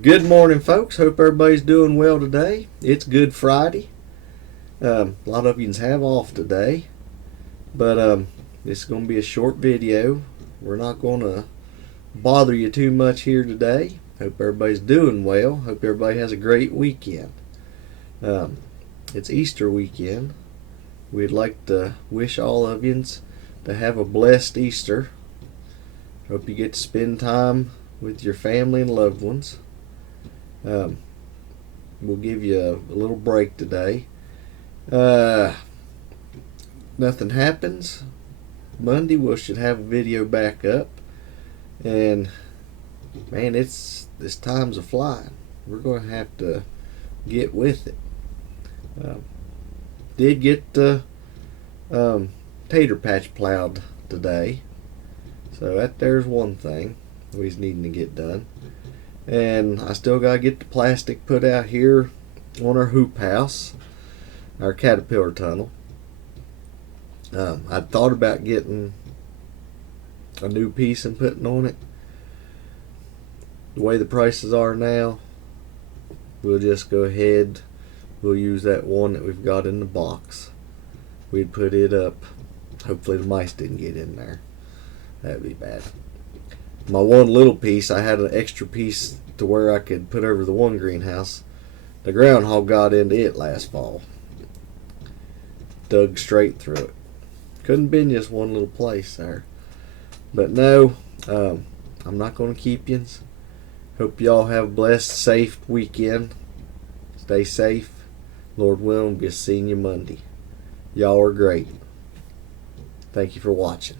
Good morning, folks. Hope everybody's doing well today. It's Good Friday. A lot of you have off today, but this is going to be a short video. We're not going to bother you too much here today. Hope everybody's doing well. Hope everybody has a great weekend. It's Easter weekend. We'd like to wish all of you to have a blessed Easter. Hope you get to spend time with your family and loved ones. We'll give you a little break today. Nothing happens. Monday we should have a video back up, and man, this time's a flying. We're going to have to get with it. Did get the tater patch plowed today, so there's one thing we's needing to get done. And I still got to get the plastic put out here on our hoop house, our caterpillar tunnel. I thought about getting a new piece and putting on it. The way the prices are now, we'll just go ahead. We'll use that one that we've got in the box. We'd put it up. Hopefully the mice didn't get in there. That'd be bad. My one little piece, I had an extra piece to where I could put over the one greenhouse. The groundhog got into it last fall. Dug straight through it. Couldn't been just one little place there. But no, I'm not going to keep you. Hope y'all have a blessed, safe weekend. Stay safe. Lord willing, we'll be seeing you Monday. Y'all are great. Thank you for watching.